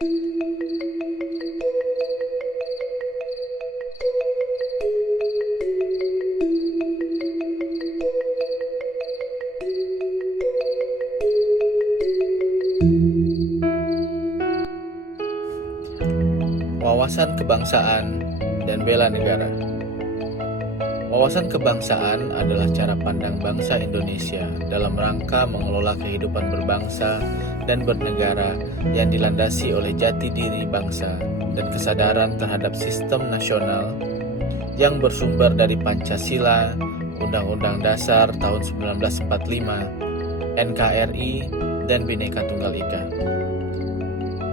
Wawasan kebangsaan dan bela negara. Wawasan kebangsaan adalah cara pandang bangsa Indonesia dalam rangka mengelola kehidupan berbangsa dan bernegara yang dilandasi oleh jati diri bangsa dan kesadaran terhadap sistem nasional yang bersumber dari Pancasila, Undang-Undang Dasar tahun 1945, NKRI, dan Bhinneka Tunggal Ika,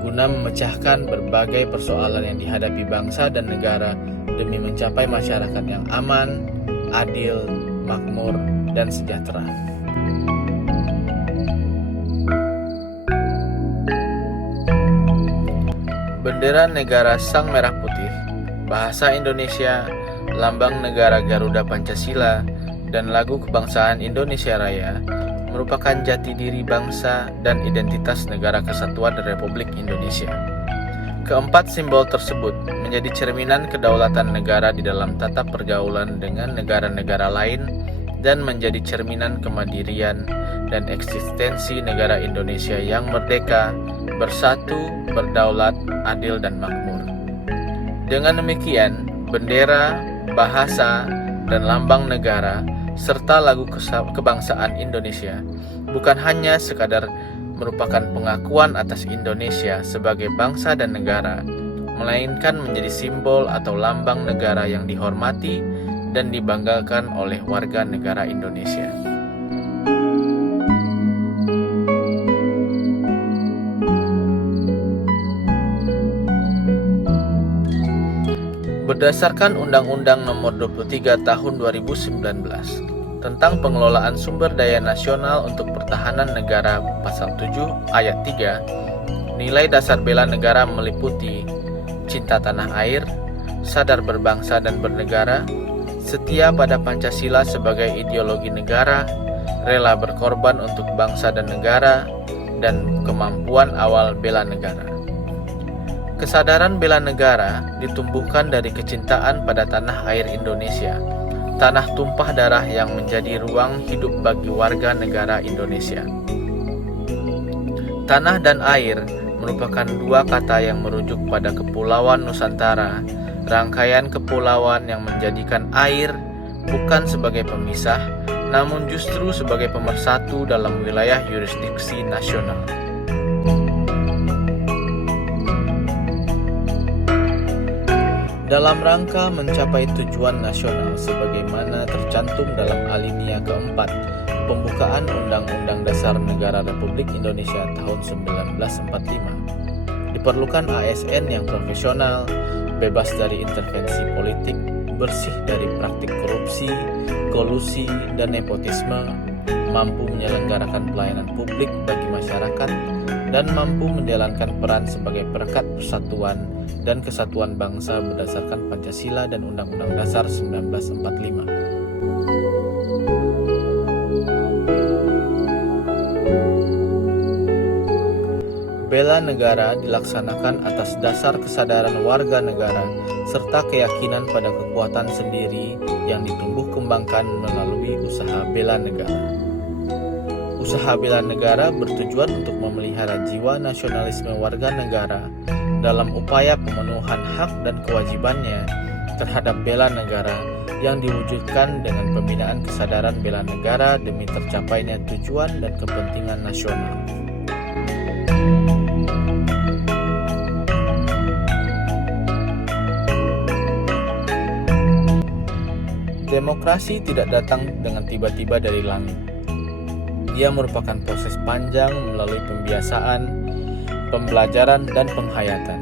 guna memecahkan berbagai persoalan yang dihadapi bangsa dan negara demi mencapai masyarakat yang aman, adil, makmur, dan sejahtera. Bendera negara Sang Merah Putih, bahasa Indonesia, lambang negara Garuda Pancasila, dan lagu kebangsaan Indonesia Raya merupakan jati diri bangsa dan identitas Negara Kesatuan Republik Indonesia. Keempat simbol tersebut menjadi cerminan kedaulatan negara di dalam tata pergaulan dengan negara-negara lain dan menjadi cerminan kemandirian dan eksistensi negara Indonesia yang merdeka, bersatu, berdaulat, adil, dan makmur. Dengan demikian, bendera, bahasa, dan lambang negara serta lagu kebangsaan Indonesia bukan hanya sekadar merupakan pengakuan atas Indonesia sebagai bangsa dan negara, melainkan menjadi simbol atau lambang negara yang dihormati dan dibanggakan oleh warga negara Indonesia. Berdasarkan Undang-Undang Nomor 23 Tahun 2019 tentang pengelolaan sumber daya nasional untuk pertahanan negara Pasal 7 Ayat 3, nilai dasar bela negara meliputi cinta tanah air, sadar berbangsa dan bernegara, setia pada Pancasila sebagai ideologi negara, rela berkorban untuk bangsa dan negara, dan kemampuan awal bela negara. Kesadaran bela negara ditumbuhkan dari kecintaan pada tanah air Indonesia, tanah tumpah darah yang menjadi ruang hidup bagi warga negara Indonesia. Tanah dan air merupakan dua kata yang merujuk pada Kepulauan Nusantara, rangkaian kepulauan yang menjadikan air bukan sebagai pemisah, namun justru sebagai pemersatu dalam wilayah yurisdiksi nasional. Dalam rangka mencapai tujuan nasional sebagaimana tercantum dalam alinea keempat pembukaan Undang-Undang Dasar Negara Republik Indonesia tahun 1945, diperlukan ASN yang profesional, bebas dari intervensi politik, bersih dari praktik korupsi, kolusi, dan nepotisme, mampu menyelenggarakan pelayanan publik bagi masyarakat, dan mampu menjalankan peran sebagai perekat persatuan dan kesatuan bangsa berdasarkan Pancasila dan Undang-Undang Dasar 1945. Bela negara dilaksanakan atas dasar kesadaran warga negara serta keyakinan pada kekuatan sendiri yang ditumbuh kembangkan melalui usaha bela negara. Usaha bela negara bertujuan untuk memelihara jiwa nasionalisme warga negara dalam upaya pemenuhan hak dan kewajibannya terhadap bela negara yang diwujudkan dengan pembinaan kesadaran bela negara demi tercapainya tujuan dan kepentingan nasional. Demokrasi tidak datang dengan tiba-tiba dari langit. Ia merupakan proses panjang melalui pembiasaan, pembelajaran, dan penghayatan.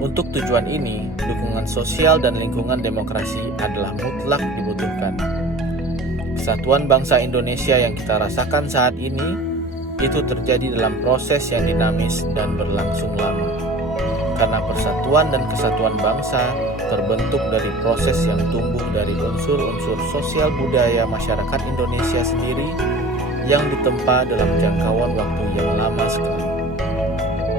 Untuk tujuan ini, dukungan sosial dan lingkungan demokrasi adalah mutlak dibutuhkan. Kesatuan bangsa Indonesia yang kita rasakan saat ini, itu terjadi dalam proses yang dinamis dan berlangsung lama. Karena persatuan dan kesatuan bangsa terbentuk dari proses yang tumbuh dari unsur-unsur sosial budaya masyarakat Indonesia sendiri yang ditempa dalam jangkauan waktu yang lama sekali.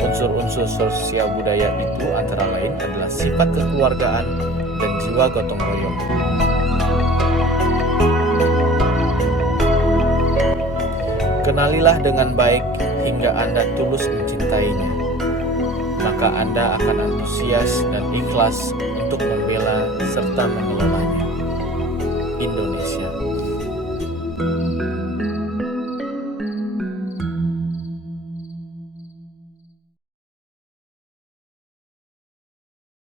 Unsur-unsur sosial budaya itu antara lain adalah sifat kekeluargaan dan jiwa gotong royong. Kenalilah dengan baik hingga Anda tulus mencintainya. Maka Anda akan antusias dan ikhlas untuk membela serta mengelolanya. Indonesia.